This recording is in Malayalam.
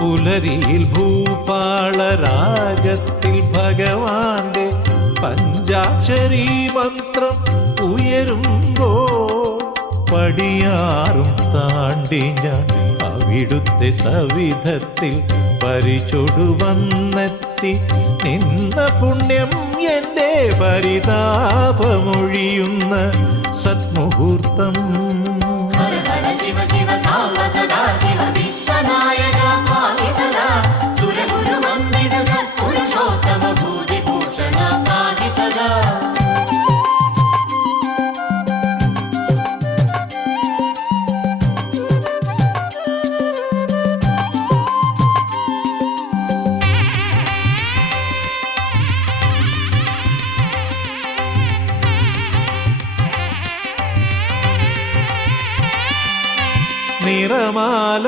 പുലരിയിൽ ഭൂപാളരാഗത്തിൽ ഭഗവാന്റെ പഞ്ചാക്ഷരി മന്ത്രം ഉയരുമ്പോൾ പടിയാറും താണ്ടി ഞാൻ അവിടുത്തെ സവിധത്തിൽ പരിചൊടുവന്നെത്തി നിന്ന പുണ്യം എൻ്റെ പരിതാപമൊഴിയുന്ന സത്മുഹൂർത്തം. നിറമാല